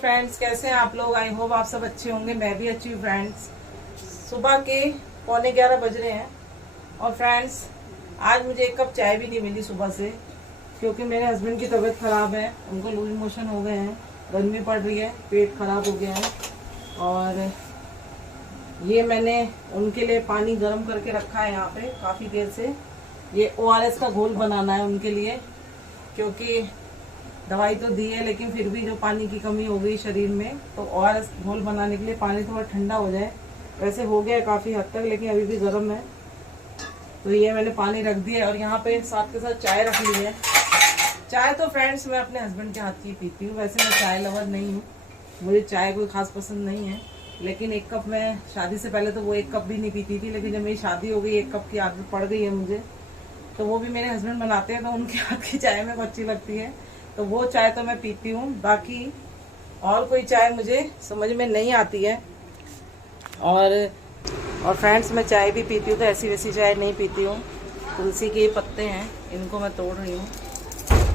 Friends, कैसे हैं आप लोग? आई होप आप सब अच्छे होंगे। मैं भी अच्छी हूँ फ्रेंड्स। सुबह के 11:15 बज रहे हैं और फ्रेंड्स आज मुझे एक कप चाय भी नहीं मिली सुबह से, क्योंकि मेरे हस्बैंड की तबीयत ख़राब है। उनको लूज मोशन हो गए हैं, गर्मी पड़ रही है, पेट खराब हो गया है। और ये मैंने उनके लिए पानी गर्म करके रखा है यहाँ पे काफ़ी देर से। ये ORS का घोल बनाना है उनके लिए, क्योंकि दवाई तो दी है लेकिन फिर भी जो पानी की कमी हो गई शरीर में, तो ORS घोल बनाने के लिए पानी थोड़ा ठंडा हो जाए। वैसे हो गया काफ़ी हद तक, लेकिन अभी भी गर्म है। तो ये मैंने पानी रख दिया है और यहाँ पे साथ के साथ चाय रख ली है। चाय तो फ्रेंड्स मैं अपने हस्बैंड के हाथ की पीती हूँ। वैसे मैं चाय लवर नहीं हूँ, मुझे चाय कोई खास पसंद नहीं है। लेकिन एक कप, मैं शादी से पहले तो वो एक कप भी नहीं पीती थी, लेकिन जब मेरी शादी हो गई एक कप की आदत पड़ गई है मुझे। तो वो भी मेरे हस्बैंड बनाते हैं तो उनके हाथ की चाय मेरे को अच्छी लगती है, तो वो चाय तो मैं पीती हूँ। बाकी और कोई चाय मुझे समझ में नहीं आती है। और फ्रेंड्स मैं चाय भी पीती हूँ तो ऐसी वैसी चाय नहीं पीती हूँ। तुलसी के पत्ते हैं, इनको मैं तोड़ रही हूँ।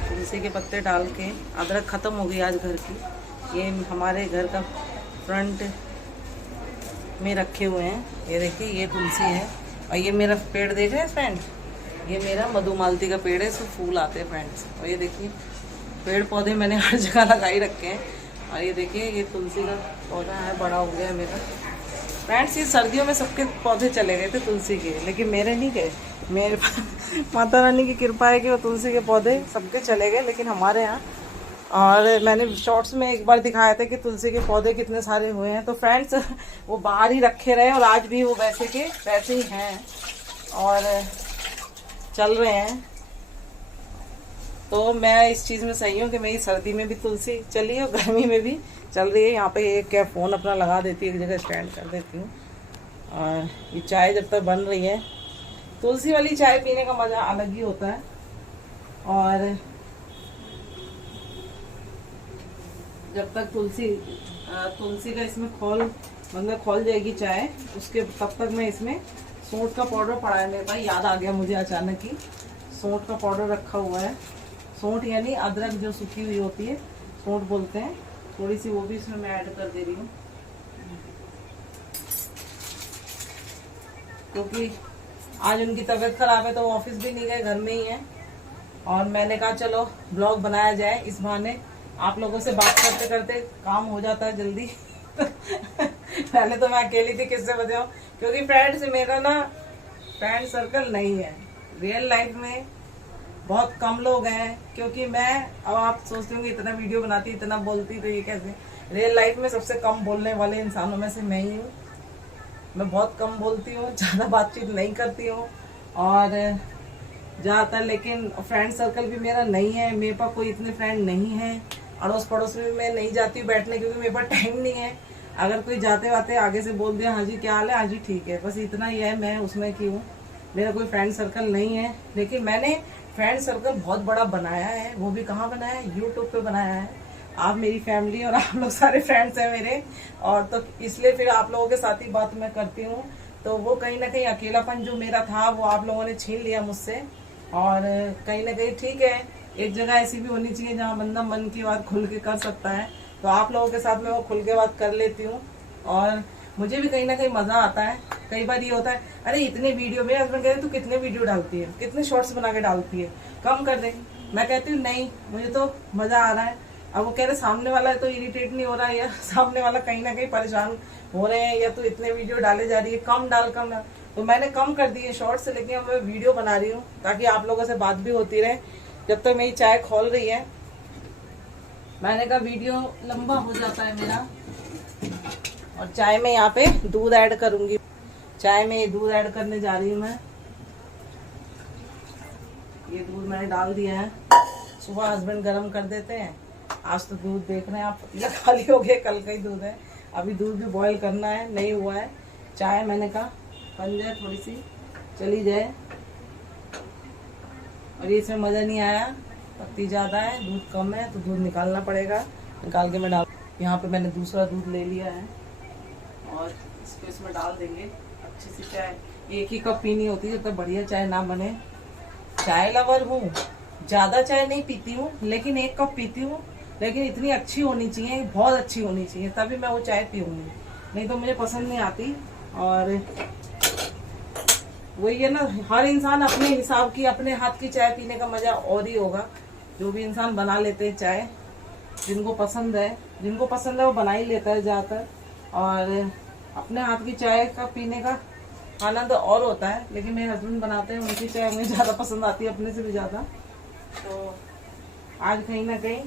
तुलसी के पत्ते डाल के, अदरक ख़त्म हो गई आज घर की। ये हमारे घर का फ्रंट में रखे हुए हैं। ये देखिए, ये तुलसी है। और ये मेरा पेड़ देख रहे हैं फ्रेंड, ये मेरा मधुमालती का पेड़ है, इसमें फूल आते हैं फ्रेंड्स। और ये देखिए पेड़ पौधे मैंने हर जगह लगाई रखे हैं। और ये देखिए ये तुलसी का पौधा है, बड़ा हो गया है मेरा फ्रेंड्स। ये सर्दियों में सबके पौधे चले गए थे तुलसी के, लेकिन मेरे नहीं गए। मेरे माता रानी की कृपा है कि वो तुलसी के पौधे सबके चले गए, लेकिन हमारे यहाँ। और मैंने शॉर्ट्स में एक बार दिखाया था कि तुलसी के पौधे कितने सारे हुए हैं। तो फ्रेंड्स वो बाहर ही रखे रहे और आज भी वो वैसे के वैसे ही हैं और चल रहे हैं। तो मैं इस चीज़ में सही हूँ कि मेरी सर्दी में भी तुलसी चली और गर्मी में भी चल रही है। यहाँ पे एक क्या फ़ोन अपना लगा देती है, एक जगह स्टैंड कर देती हूँ। और ये चाय जब तक बन रही है, तुलसी वाली चाय पीने का मज़ा अलग ही होता है। और जब तक तुलसी का इसमें मतलब खोल जाएगी चाय, उसके तब तक मैं इसमें सौंठ का पाउडर पड़ा है मेरे पास। याद आ गया मुझे अचानक ही, सौंठ का पाउडर रखा हुआ है। सौंठ यानी अदरक जो सूखी हुई होती है, सौंठ बोलते हैं। थोड़ी सी वो भी इसमें मैं ऐड कर दे रही हूँ, क्योंकि आज उनकी तबीयत खराब है तो वो ऑफिस भी नहीं गए, घर में ही है। और मैंने कहा चलो ब्लॉग बनाया जाए, इस बहाने आप लोगों से बात करते करते काम हो जाता है जल्दी। पहले तो मैं अकेली थी, किससे बताऊं, क्योंकि फ्रेंड्स मेरा ना फ्रेंड सर्कल नहीं है। रियल लाइफ में बहुत कम लोग हैं, क्योंकि मैं, अब आप सोचते होंगे इतना वीडियो बनाती, इतना बोलती, तो ये कैसे। रियल लाइफ में सबसे कम बोलने वाले इंसानों में से मैं ही हूँ। मैं बहुत कम बोलती हूँ, ज़्यादा बातचीत नहीं करती हूँ और ज़्यादातर। लेकिन फ्रेंड सर्कल भी मेरा नहीं है, मेरे पास कोई इतने फ्रेंड नहीं है। अड़ोस पड़ोस में भी मैं नहीं जाती हूँ बैठने, क्योंकि मेरे पास टाइम नहीं है। अगर कोई जाते वाते आगे से बोल दिया हाँ जी क्या हाल है, हाँ जी ठीक है, बस इतना ही है। मैं उसमें की हूँ, मेरा कोई फ्रेंड सर्कल नहीं है। लेकिन मैंने फ्रेंड सर्कल बहुत बड़ा बनाया है। वो भी कहाँ बनाया है? यूट्यूब पे बनाया है। आप मेरी फैमिली और आप लोग सारे फ्रेंड्स हैं मेरे, और तो इसलिए फिर आप लोगों के साथ ही बात मैं करती हूँ। तो वो कहीं ना कहीं अकेलापन जो मेरा था वो आप लोगों ने छीन लिया मुझसे। और कहीं ना कहीं ठीक है, एक जगह ऐसी भी होनी चाहिए जहाँ बंदा मन की बात खुल के कर सकता है। तो आप लोगों के साथ में वो खुल के बात कर लेती हूँ और मुझे भी कहीं ना कहीं मज़ा आता है। कई बार ये होता है, अरे इतने वीडियो, मेरे हस्बैंड कहते हैं तू कितने वीडियो डालती है, कितने शॉर्ट्स बना के डालती है, कम कर दे। मैं कहती हूँ नहीं, मुझे तो मज़ा आ रहा है। अब वो कह रहे सामने वाला तो इरिटेट नहीं हो रहा है, या सामने वाला कहीं ना कहीं परेशान हो रहे हैं, या तू इतने वीडियो डाले जा रही है, कम डाल कम डाल। तो मैंने कम कर दी है शॉर्ट्स, लेकिन अब मैं वीडियो बना रही हूँ ताकि आप लोगों से बात भी होती रहे जब तक मेरी चाय खोल रही है। मैंने कहा वीडियो लंबा हो जाता है मेरा। और चाय में यहाँ पे दूध ऐड करूंगी, चाय में ये दूध ऐड करने जा रही हूँ मैं। ये दूध मैंने डाल दिया है, सुबह हस्बैंड गर्म कर देते हैं। आज तो दूध देख रहे हैं आप, पतीला खाली हो गया, कल का ही दूध है। अभी दूध भी बॉईल करना है, नहीं हुआ है। चाय मैंने कहा बन जाए, थोड़ी सी चली जाए। और ये इसमें मज़ा नहीं आया, पत्ती ज़्यादा है, दूध कम है, तो दूध निकालना पड़ेगा। निकाल के मैं डाल, यहाँ पे मैंने दूसरा दूध ले लिया है और इसको इसमें डाल देंगे। अच्छी सी चाय एक ही कप पीनी होती है, जब तक बढ़िया चाय ना बने। चाय लवर हूँ, ज़्यादा चाय नहीं पीती हूँ, लेकिन एक कप पीती हूँ लेकिन इतनी अच्छी होनी चाहिए, बहुत अच्छी होनी चाहिए, तभी मैं वो चाय पीऊँगी, नहीं तो मुझे पसंद नहीं आती। और वही है ना, हर इंसान अपने हिसाब की, अपने हाथ की चाय पीने का मज़ा और ही होगा। जो भी इंसान बना लेते हैं चाय, जिनको पसंद है वो बना ही लेता है ज़्यादातर। और अपने हाथ की चाय का पीने का आनंद और होता है। लेकिन मेरे हस्बैंड बनाते हैं, उनकी चाय मुझे ज़्यादा पसंद आती है अपने से भी ज़्यादा। तो आज कहीं ना कहीं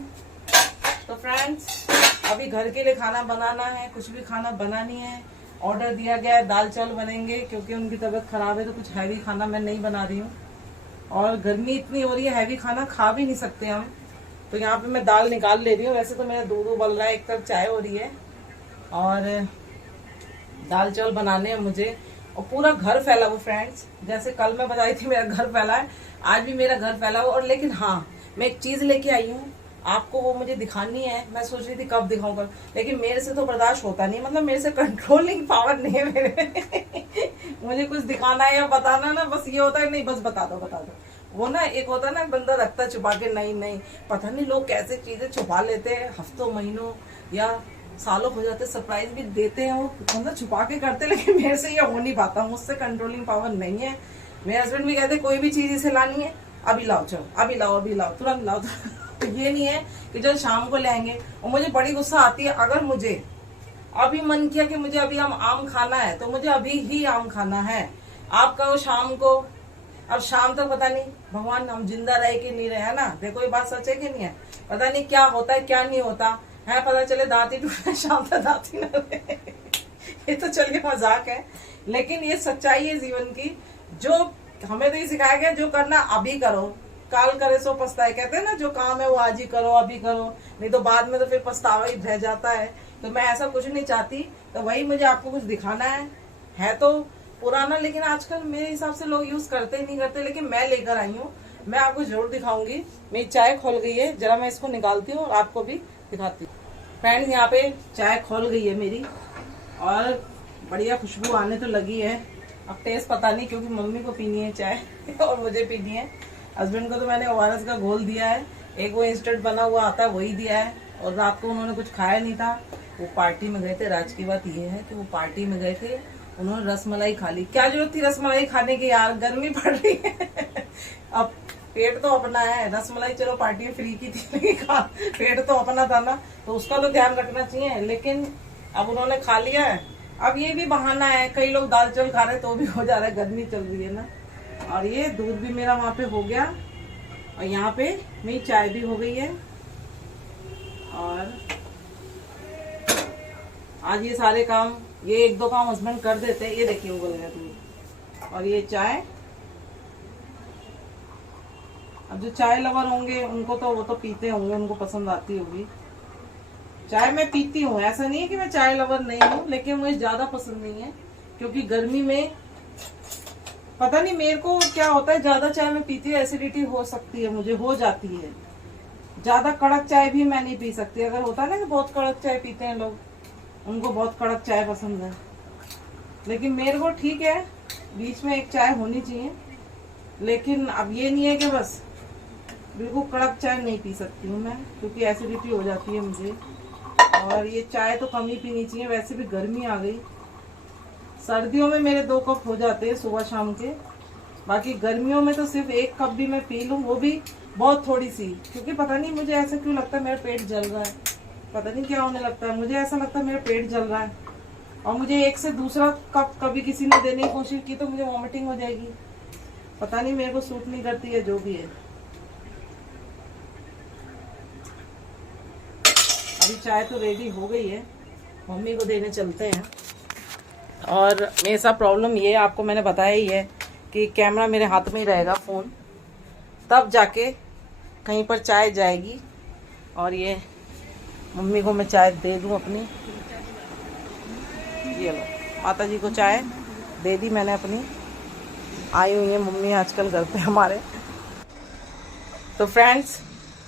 तो फ्रेंड्स, अभी घर के लिए खाना बनाना है, कुछ भी खाना बनानी है। ऑर्डर दिया गया है, दाल चावल बनेंगे, क्योंकि उनकी तबीयत खराब है तो कुछ हैवी खाना मैं नहीं बना रही हूँ। और गर्मी इतनी हो रही है, हैवी खाना खा भी नहीं सकते हम। तो यहाँ पे मैं दाल निकाल ले रही हूँ। वैसे तो मेरा दूध उबल रहा है, एक तरफ चाय हो रही है और दाल चावल बनाने हैं मुझे। और पूरा घर फैला हुआ फ्रेंड्स, जैसे कल मैं बताई थी मेरा घर फैला है, आज भी मेरा घर फैला हुआ। और लेकिन हाँ, मैं एक चीज लेके आई हूँ आपको, वो मुझे दिखानी है। मैं सोच रही थी कब दिखाऊंगा, लेकिन मेरे से तो बर्दाश्त होता नहीं, मतलब मेरे से कंट्रोलिंग पावर नहीं है मेरे मुझे कुछ दिखाना है या बताना ना, बस ये होता है नहीं बस बता दो। वो ना एक होता है ना, बंदा रखता है छुपा के, नहीं पता नहीं लोग कैसे चीजें छुपा लेते हैं, हफ्तों महीनों या सालों हो जाते, सरप्राइज भी देते हैं वो, मतलब छुपा के करते। लेकिन मेरे से ये हो नहीं पाता, मुझसे कंट्रोलिंग पावर नहीं है। मेरे हस्बैंड भी कहते कोई भी चीज इसे लानी है अभी लाओ, चलो अभी लाओ तुरंत लाओ। तो ये नहीं है कि जो शाम को लाएंगे। और मुझे बड़ी गुस्सा आती है, अगर मुझे अभी मन किया कि मुझे अभी आम खाना है तो मुझे अभी ही आम खाना है। आप कहो शाम को, अब शाम तक पता नहीं भगवान हम जिंदा रहे कि नहीं रहे, है ना। देखो ये बात सच है कि नहीं है, पता नहीं क्या होता है क्या नहीं होता है, पता चले दांत ही टूटे शाम तक दांत ही न रहे। ये तो चलिए मजाक है, लेकिन ये सच्चाई है जीवन की। जो हमें तो ये सिखाया गया, जो करना अभी करो, काल करे सो पछताए, कहते हैं ना, जो काम है वो आज ही करो, अभी करो, नहीं तो बाद में तो फिर पछतावा ही रह जाता है। तो मैं ऐसा कुछ नहीं चाहती, तो वही मुझे आपको कुछ दिखाना है तो पुराना, लेकिन आजकल मेरे हिसाब से लोग यूज करते ही नहीं करते, लेकिन मैं लेकर आई हूँ, मैं आपको जरूर दिखाऊंगी। मेरी चाय खोल गई है, जरा मैं इसको निकालती हूँ और आपको भी दिखाती हूँ। फ्रेंड्स, यहाँ पे चाय खोल गई है मेरी और बढ़िया खुशबू आने तो लगी है। अब टेस्ट पता नहीं, क्योंकि मम्मी को पीनी है चाय और मुझे पीनी है। हस्बैंड को तो मैंने ORS का घोल दिया है, एक वो इंस्टेंट बना हुआ आता है वही दिया है। और रात को उन्होंने कुछ खाया नहीं था, वो पार्टी में गए थे। राज की बात ये है कि वो पार्टी में गए थे, उन्होंने रसमलाई खा ली। क्या जरूरत थी रसमलाई खाने की यार, गर्मी पड़ रही है अब पेट तो अपना है, रसमलाई चलो पार्टी में फ्री की थी, लेकिन पेट तो अपना था ना, तो उसका तो ध्यान रखना चाहिए। लेकिन अब उन्होंने खा लिया है, अब ये भी बहाना है। कई लोग दाल चावल खा रहे तो भी हो जा रहा है, गर्मी चल रही है ना। और ये दूध भी मेरा वहां पे हो गया और यहाँ पे मेरी चाय भी हो गई है। और आज ये सारे काम, ये एक दो काम हस्बैंड कर देते हैं। ये देखिए उबल गया दूध और ये चाय। अब जो चाय लवर होंगे उनको तो वो तो पीते होंगे, उनको पसंद आती होगी चाय। मैं पीती हूँ, ऐसा नहीं है कि मैं चाय लवर नहीं हूँ, लेकिन मुझे ज्यादा पसंद नहीं है, क्योंकि गर्मी में पता नहीं मेरे को क्या होता है, ज्यादा चाय में पीती हूँ एसिडिटी हो सकती है, मुझे हो जाती है। ज्यादा कड़क चाय भी मैं नहीं पी सकती। अगर होता है ना कि बहुत कड़क चाय पीते हैं लोग, उनको बहुत कड़क चाय पसंद है, लेकिन मेरे को ठीक है, बीच में एक चाय होनी चाहिए। लेकिन अब ये नहीं है कि बस बिल्कुल कड़क चाय नहीं पी सकती हूँ मैं, क्योंकि एसिडिटी हो जाती है मुझे। और ये चाय तो कम ही पीनी चाहिए, वैसे भी गर्मी आ गई। सर्दियों में मेरे 2 कप हो जाते हैं सुबह शाम के, बाकी गर्मियों में तो सिर्फ 1 कप भी मैं पी लूँ, वो भी बहुत थोड़ी सी। क्योंकि पता नहीं मुझे ऐसा क्यों लगता है मेरा पेट जल रहा है, पता नहीं क्या होने लगता है, मुझे ऐसा लगता है मेरा पेट जल रहा है। और मुझे एक से दूसरा कप कभी किसी ने देने की कोशिश की तो मुझे वॉमिटिंग हो जाएगी, पता नहीं मेरे को सूट नहीं करती है, जो भी है। अभी चाय तो रेडी हो गई है, मम्मी को देने चलते हैं। और मेरे साथ प्रॉब्लम ये है, आपको मैंने बताया ही है कि कैमरा मेरे हाथ में ही रहेगा, फ़ोन, तब जाके कहीं पर चाय जाएगी। और ये मम्मी को मैं चाय दे दूं अपनी, ये लो माता जी को चाय दे दी मैंने अपनी। आई हुई है मम्मी आजकल घर पे हमारे। तो फ्रेंड्स,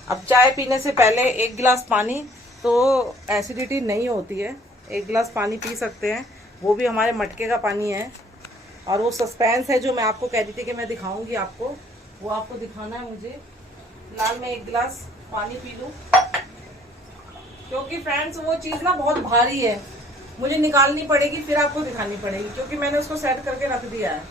अब चाय पीने से पहले 1 गिलास पानी, तो एसिडिटी नहीं होती है, 1 गिलास पानी पी सकते हैं, वो भी हमारे मटके का पानी है। और वो सस्पेंस है जो मैं आपको कह रही थी कि मैं दिखाऊंगी आपको, वो आपको दिखाना है मुझे। फिलहाल मैं 1 गिलास पानी पी लूँ क्योंकि फ्रेंड्स वो चीज़ ना बहुत भारी है, मुझे निकालनी पड़ेगी, फिर आपको दिखानी पड़ेगी, क्योंकि मैंने उसको सेट करके रख दिया है।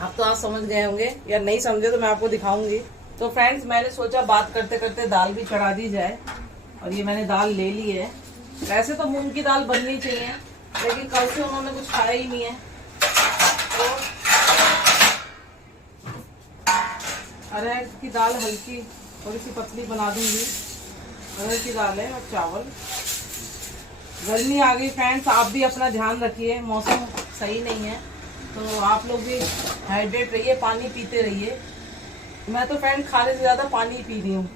आप तो आप समझ गए होंगे, या नहीं समझे तो मैं आपको दिखाऊंगी। तो फ्रेंड्स मैंने सोचा बात करते करते दाल भी चढ़ा दी जाए, और ये मैंने दाल ले ली है। वैसे तो मूंग की दाल बननी चाहिए, लेकिन कल से उन्होंने कुछ खाया ही नहीं है, तो अरहर की दाल हल्की थोड़ी सी पतली बना दूंगी। अरहर की दाल है और चावल। गर्मी आ गई फ्रेंड्स, आप भी अपना ध्यान रखिए, मौसम सही नहीं है, तो आप लोग भी हाइड्रेट रहिए, पानी पीते रहिए। मैं तो फ्रेंड खाने से ज़्यादा पानी पी रही हूँ,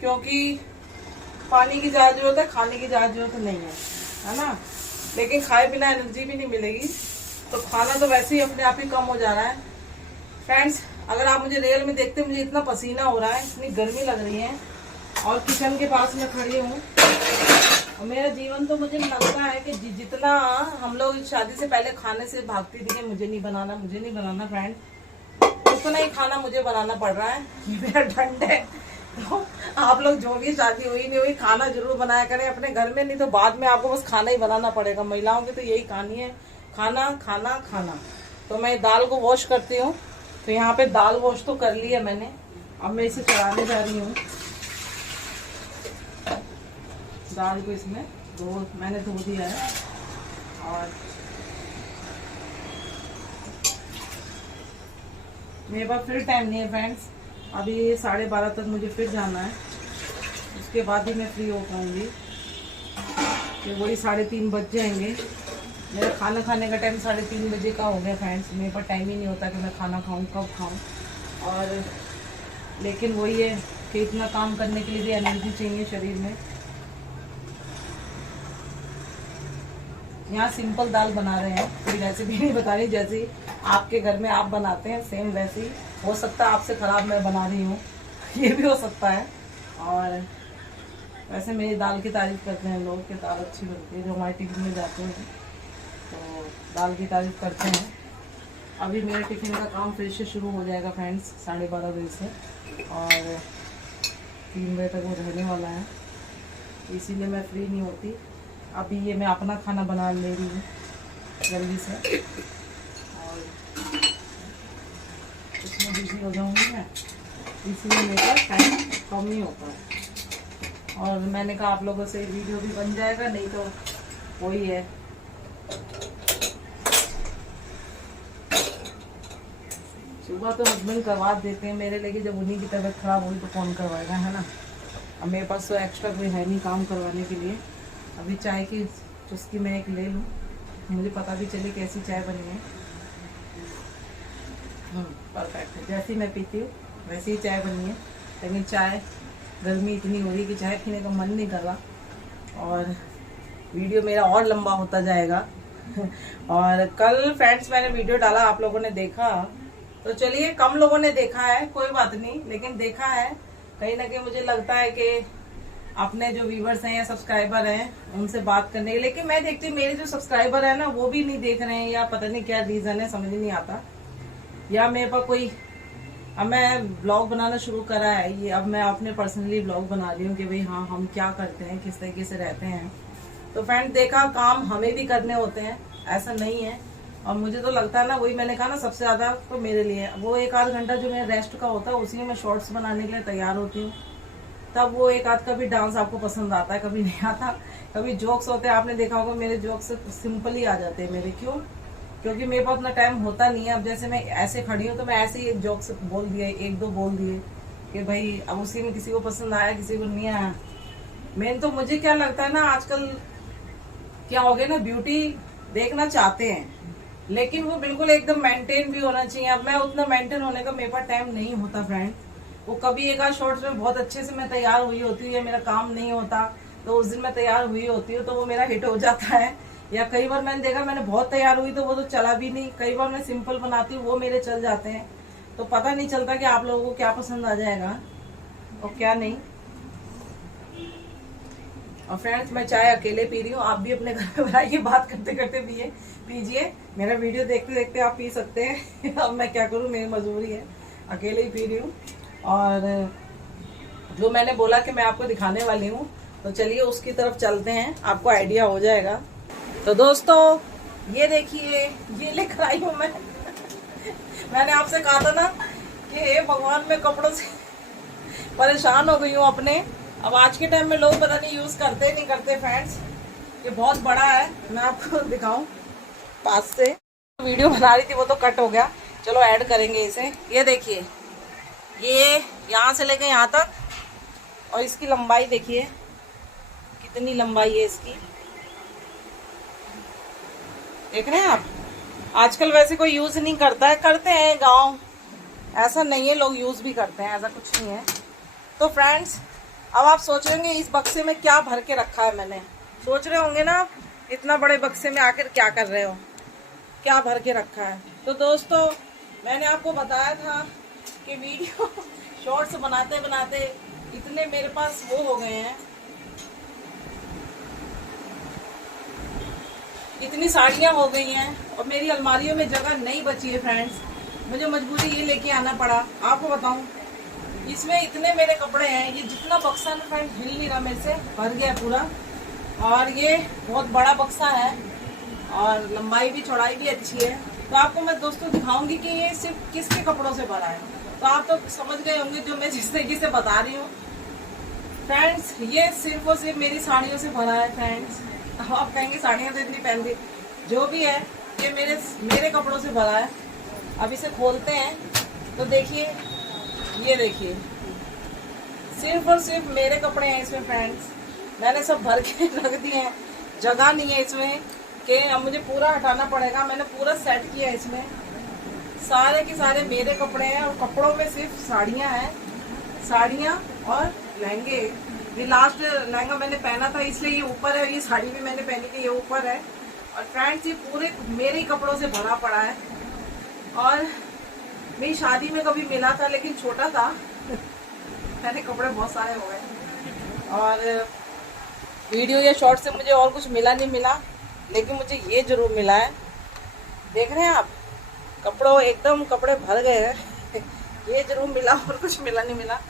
क्योंकि पानी की ज़्यादा जरूरत है, खाने की ज़्यादा जरूरत नहीं है ना। लेकिन खाए बिना एनर्जी भी नहीं मिलेगी, तो खाना तो वैसे ही अपने आप ही कम हो जा रहा है। फ्रेंड्स अगर आप मुझे रियल में देखते, मुझे इतना पसीना हो रहा है, इतनी गर्मी लग रही है, और किचन के पास में खड़ी हूँ। और मेरा जीवन तो मुझे लगता है कि जितना हम लोग शादी से पहले खाने से भागती थी कि मुझे नहीं बनाना फ्रेंड, उतना ही खाना मुझे बनाना पड़ रहा है। ये मेरा ठंड है। तो आप लोग जो भी शादी हुई नहीं हुई, खाना जरूर बनाया करें अपने घर में, नहीं तो बाद में आपको बस खाना ही बनाना पड़ेगा। महिलाओं की तो यही कहानी है, खाना खाना खाना। तो मैं दाल को वॉश करती हूँ। तो यहाँ पे दाल वॉश तो कर ली है मैंने, अब मैं इसे चढ़ाने जा रही हूँ। दाल को इसमें मैंने धो दिया है, और मेरे पास फिर टाइम नहीं है फ्रेंड्स। अभी 12:30 तक मुझे फिर जाना है, उसके बाद ही मैं फ्री हो पाऊँगी। तो वही 3:30 बज जाएंगे। मेरा खाना खाने का टाइम 3:30 बजे का हो गया फ्रेंड्स। मेरे पास टाइम ही नहीं होता कि मैं खाना खाऊं, कब खाऊं। और लेकिन वही है कि इतना काम करने के लिए भी एनर्जी चाहिए शरीर में। यहाँ सिंपल दाल बना रहे हैं, कोई रेसिपी नहीं बता रही, जैसे आपके घर में आप बनाते हैं सेम वैसे ही। हो सकता है आपसे ख़राब मैं बना रही हूँ, ये भी हो सकता है। और वैसे मेरी दाल की तारीफ़ करते हैं लोग कि दाल अच्छी बनती है, जो हमारे टिफिन में जाते हैं तो दाल की तारीफ़ करते हैं। अभी मेरे टिफिन का काम फिर से शुरू हो जाएगा फ्रेंड्स 12:30 बजे से, और 3 बजे तक वो रहने वाला है, इसीलिए मैं फ्री नहीं होती। अभी ये मैं अपना खाना बना ले रही हूँ जल्दी से, और इसमें बिजी हो जाऊँगी मैं, इसीलिए मेरा टाइम कम ही होता है। और मैंने कहा आप लोगों से वीडियो भी बन जाएगा, नहीं तो वही है। सुबह तो हस्बैंड करवा देते हैं मेरे, लेकिन जब उन्हीं की तबीयत खराब हुई तो कौन करवाएगा, है ना। अब मेरे पास तो एक्स्ट्रा कोई है नहीं काम करवाने के लिए। अभी चाय की चुस्की मैं एक ले लूँ, मुझे पता भी चले कैसी चाय बनी है। परफेक्ट है, जैसी मैं पीती हूँ वैसी ही चाय बनी है। लेकिन चाय गर्मी इतनी हो रही कि चाय पीने का मन नहीं कर रहा, और वीडियो मेरा और लंबा होता जाएगा। और कल फ्रेंड्स मैंने वीडियो डाला, आप लोगों ने देखा, तो चलिए कम लोगों ने देखा है, कोई बात नहीं, लेकिन देखा है। कहीं ना कहीं मुझे लगता है कि अपने जो व्यूवर्स हैं या सब्सक्राइबर हैं उनसे बात करने, लेकिन मैं देखती हूँ मेरे जो सब्सक्राइबर है ना वो भी नहीं देख रहे हैं, या पता नहीं क्या रीजन है, समझ नहीं आता। या मेरे पास कोई, अब मैं ब्लॉग बनाना शुरू करा है, ये अब मैं अपने पर्सनली ब्लॉग बना रही हूँ कि भाई हाँ हम क्या करते हैं, किस तरीके से रहते हैं। तो फ्रेंड देखा, काम हमें भी करने होते हैं, ऐसा नहीं है। और मुझे तो लगता है ना, वही मैंने कहा ना, सबसे ज़्यादा तो मेरे लिए वो 1-8 घंटा जो मेरा रेस्ट का होता है, उसी में मैं शॉर्ट्स बनाने के लिए तैयार होती हूँ। तब वो 1-8 कभी डांस आपको पसंद आता है, कभी नहीं आता, कभी जोक्स होते हैं। आपने देखा होगा मेरे जोक्स सिंपल ही आ जाते हैं मेरे, क्यों? क्योंकि मेरे पास उतना टाइम होता नहीं है। अब जैसे मैं ऐसे खड़ी हूँ तो मैं ऐसे ही एक जोक्स बोल दिए, 1-2 बोल दिए कि भाई अब उसी में किसी को पसंद आया, किसी को नहीं आया। मेन तो मुझे क्या लगता है ना, आजकल क्या हो गया ना, ब्यूटी देखना चाहते हैं, लेकिन वो बिल्कुल एकदम मेंटेन भी होना चाहिए। अब मैं उतना मेंटेन होने का मेरे पास टाइम नहीं होता फ्रेंड। वो कभी एक आध शॉर्ट्स में बहुत अच्छे से मैं तैयार हुई होती है, मेरा काम नहीं होता तो उस दिन मैं तैयार हुई होती हूँ, तो वो मेरा हिट हो जाता है। या कई बार मैंने देखा मैंने बहुत तैयार हुई तो वो तो चला भी नहीं। कई बार मैं सिंपल बनाती हूँ, वो मेरे चल जाते हैं। तो पता नहीं चलता कि आप लोगों को क्या पसंद आ जाएगा और क्या नहीं। और फ्रेंड्स मैं चाय अकेले पी रही हूँ, आप भी अपने घर में बनाइए, बात करते करते पीजिए। मेरा वीडियो देखते देखते आप पी सकते हैं। अब मैं क्या करूँ, मेरी मजबूरी है, अकेले ही पी रही हूँ। और जो मैंने बोला कि मैं आपको दिखाने वाली हूँ। तो चलिए उसकी तरफ चलते हैं, आपको आइडिया हो जाएगा। तो दोस्तों ये देखिए, ये लेकर आई हूँ मैं। मैंने आपसे कहा था ना कि हे भगवान, मैं कपड़ों से परेशान हो गई हूँ अपने। अब आज के टाइम में लोग पता नहीं यूज करते नहीं करते फ्रेंड्स। ये बहुत बड़ा है, मैं आपको दिखाऊं पास से। वीडियो बना रही थी वो तो कट हो गया, चलो ऐड करेंगे इसे। ये देखिए, ये यहाँ से लेके यहाँ तक, और इसकी लंबाई देखिए कितनी लंबाई है इसकी, देख रहे हैं आप। आजकल वैसे कोई यूज नहीं करता है, करते हैं गांव, ऐसा नहीं है, लोग यूज भी करते हैं, ऐसा कुछ नहीं है। तो फ्रेंड्स अब आप सोचेंगे इस बक्से में क्या भर के रखा है मैंने, सोच रहे होंगे ना इतना बड़े बक्से में आकर क्या कर रहे हो, क्या भर के रखा है। तो दोस्तों मैंने आपको बताया था कि वीडियो शॉर्ट्स बनाते बनाते इतने मेरे पास वो हो गए हैं, इतनी साड़ियाँ हो गई हैं और मेरी अलमारियों में जगह नहीं बची है फ्रेंड्स। मुझे मजबूरी ये लेके आना पड़ा। आपको बताऊं, इसमें इतने मेरे कपड़े हैं, ये जितना बक्सा ना फ्रेंड्स हिल नहीं रहा मेरे से, भर गया पूरा। और ये बहुत बड़ा बक्सा है और लंबाई भी चौड़ाई भी अच्छी है। तो आपको मैं दोस्तों दिखाऊंगी कि ये सिर्फ किसके कपड़ों से भरा है। तो आप तो समझ गए होंगे जो मैं जिस तरीके से बता रही हूँ फ्रेंड्स। ये सिर्फ और सिर्फ मेरी साड़ियों से भरा है फ्रेंड्स। आप कहेंगे साड़ियाँ तो इतनी पहनती, जो भी है ये मेरे कपड़ों से भरा है। अब इसे खोलते हैं तो देखिए, ये देखिए सिर्फ और सिर्फ मेरे कपड़े हैं इसमें फ्रेंड्स। मैंने सब भर के रख दिए हैं, जगह नहीं है इसमें कि अब मुझे पूरा हटाना पड़ेगा। मैंने पूरा सेट किया है इसमें, सारे के सारे मेरे कपड़े हैं और कपड़ों में सिर्फ साड़ियाँ हैं, साड़ियाँ और लहंगे। ये लास्ट लहंगा मैंने पहना था इसलिए ये ऊपर है, ये साड़ी भी मैंने पहनी थी ये ऊपर है। और फ्रेंड्स ये पूरे मेरे ही कपड़ों से भरा पड़ा है। और मेरी शादी में कभी मिला था लेकिन छोटा था। मैंने कपड़े बहुत सारे हो गए और वीडियो या शॉर्ट से मुझे और कुछ मिला नहीं मिला, लेकिन मुझे ये जरूर मिला है। देख रहे हैं आप, कपड़ों एकदम कपड़े भर गए हैं। ये जरूर मिला और कुछ मिला नहीं मिला।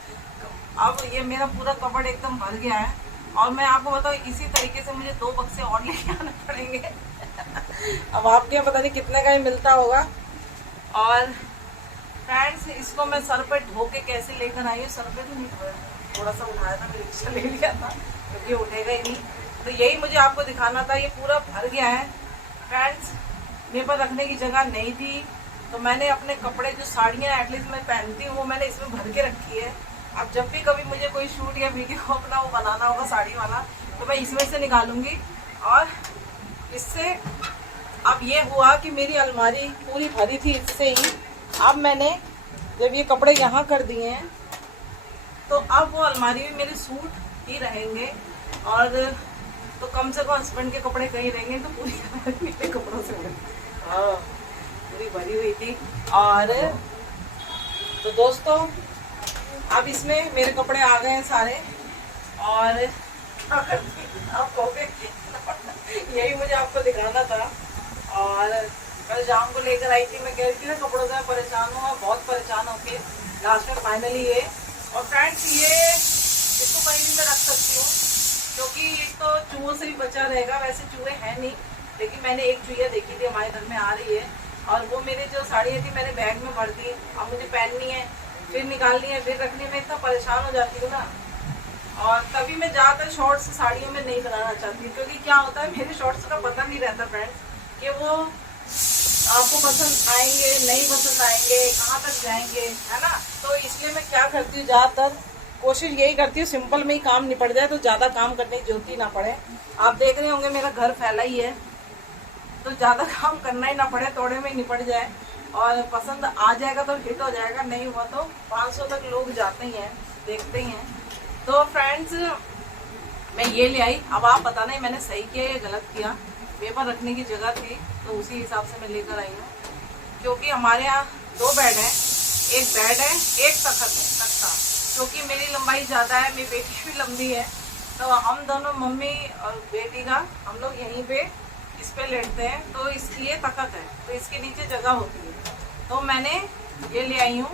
अब ये मेरा पूरा कपड़ एकदम भर गया है। और मैं आपको बताऊँ इसी तरीके से मुझे 2 बक्से और लेके आने पड़ेंगे। अब आपके यहाँ पता नहीं कितने का ही मिलता होगा। और फ्रेंड्स इसको मैं सर पे ढो के कैसे लेकर आई हूँ, सर पे तो नहीं ढोया, थोड़ा सा उठाया था, मैं रिक्शा ले लिया था क्योंकि उठेगा ही नहीं। तो यही मुझे आपको दिखाना था। ये पूरा भर गया है फ्रेंड्स, मेरे पास रखने की जगह नहीं थी। तो मैंने अपने कपड़े जो साड़ियाँ एटलीस्ट मैं पहनती हूँ वो मैंने इसमें भर के रखी है। अब जब भी कभी मुझे कोई शूट या वीडियो अपना वो बनाना होगा साड़ी वाला, तो मैं इसमें से निकालूंगी। और इससे अब ये हुआ कि मेरी अलमारी पूरी भरी थी इससे ही। अब मैंने जब ये कपड़े यहाँ कर दिए हैं तो अब वो अलमारी में मेरे सूट ही रहेंगे। और तो कम से कम हस्बैंड के कपड़े कहीं रहेंगे, तो पूरी अलमारी मेरे कपड़ों से भरी, हाँ पूरी भरी हुई थी। और तो दोस्तों अब इसमें मेरे कपड़े आ गए हैं सारे। और आप कहोगे यही मुझे आपको दिखाना था। और कल जाम को लेकर आई थी, मैं कह रही थी ना कपड़ों से मैं परेशान हूँ, बहुत परेशान होके लास्ट में फाइनली ये। और फ्रेंड्स ये इसको कहीं भी मैं रख सकती हूँ क्योंकि एक तो चूहों से भी बचा रहेगा। वैसे चूहे हैं नहीं, लेकिन मैंने एक चूहिया देखी थी हमारे घर में आ रही है, और वो मेरी जो साड़ियाँ थी मैंने बैग में भर दी। अब मुझे पहननी है, फिर निकालनी है, फिर रखने में इतना परेशान हो जाती हूँ ना। और तभी मैं ज़्यादातर शॉर्ट्स साड़ियों में नहीं बनाना चाहती हूँ, क्योंकि क्या होता है मेरे शॉर्ट्स का पता नहीं रहता फ्रेंड्स कि वो आपको पसंद आएंगे नहीं पसंद आएंगे, कहाँ तक जाएंगे, है ना। तो इसलिए मैं क्या करती हूँ, ज़्यादातर कोशिश यही करती हूँ सिंपल में ही काम निपट जाए, तो ज़्यादा काम करने की जरूरत ही ना पड़े। आप देख रहे होंगे मेरा घर फैला ही है, तो ज़्यादा काम करना ही ना पड़े, थोड़े में निपट जाए। और पसंद आ जाएगा तो हिट हो जाएगा, नहीं हुआ तो 500 तक लोग जाते ही हैं, देखते ही हैं। तो फ्रेंड्स मैं ये ले आई। अब आप बताना मैंने सही किया या गलत किया। पेपर रखने की जगह थी तो उसी हिसाब से मैं लेकर आई हूँ, क्योंकि हमारे यहाँ 2 बेड हैं, एक बेड है एक तख्त है, तख्ता। क्योंकि मेरी लंबाई ज़्यादा है, मेरी बेटी भी लंबी है, तो हम दोनों मम्मी और बेटी का हम लोग यहीं पे इस पे लेटते हैं, तो इसलिए तख्त है, तो इसके नीचे जगह होती है। तो मैंने ये ले आई हूँ,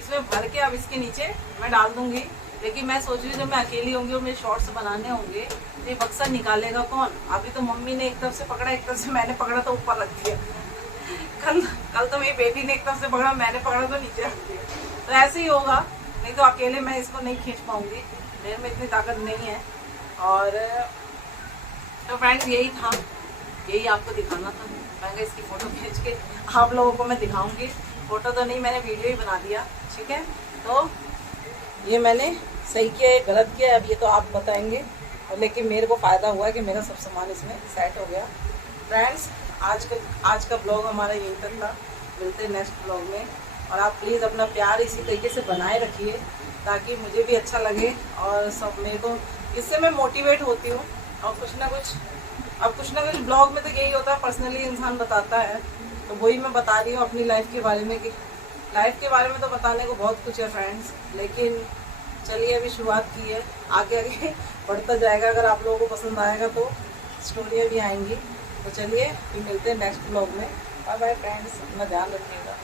इसमें भर के अब इसके नीचे मैं डाल दूँगी। लेकिन मैं सोच रही हूँ जब मैं अकेली होंगी और मेरे शॉर्ट्स बनाने होंगे तो ये बक्सा निकालेगा कौन। अभी तो मम्मी ने एक तरफ से पकड़ा, एक तरफ से मैंने पकड़ा तो ऊपर रख दिया। कल तो मेरी बेटी ने एक तरफ से पकड़ा, मैंने पकड़ा तो नीचे रख दिया। तो ऐसे ही होगा, नहीं तो अकेले मैं इसको नहीं खींच पाऊंगी, मेरे में इतनी ताकत नहीं है। और तो फ्रेंड्स यही था, यही आपको दिखाना था। मैं इसकी फ़ोटो खींच के आप लोगों को मैं दिखाऊंगी। फ़ोटो तो नहीं, मैंने वीडियो ही बना दिया, ठीक है। तो ये मैंने सही किया है गलत किया है अब ये तो आप बताएंगे, और लेकिन मेरे को फ़ायदा हुआ है कि मेरा सब सामान इसमें सेट हो गया। फ्रेंड्स आज का ब्लॉग हमारा यहीं तक था, मिलते हैं नेक्स्ट ब्लॉग में। और आप प्लीज़ अपना प्यार इसी तरीके से बनाए रखिए ताकि मुझे भी अच्छा लगे और सब मेरे को, इससे मैं मोटिवेट होती हूँ। और कुछ ना कुछ ब्लॉग में तो यही होता है, पर्सनली इंसान बताता है, तो वही मैं बता रही हूँ अपनी लाइफ के बारे में। कि लाइफ के बारे में तो बताने को बहुत कुछ है फ्रेंड्स, लेकिन चलिए अभी शुरुआत की है, आगे आगे बढ़ता जाएगा। अगर आप लोगों को पसंद आएगा तो स्टोरियाँ भी आएंगी। तो चलिए फिर मिलते हैं नेक्स्ट ब्लॉग में। बाय बाय फ्रेंड्स, अपना ध्यान रखिएगा।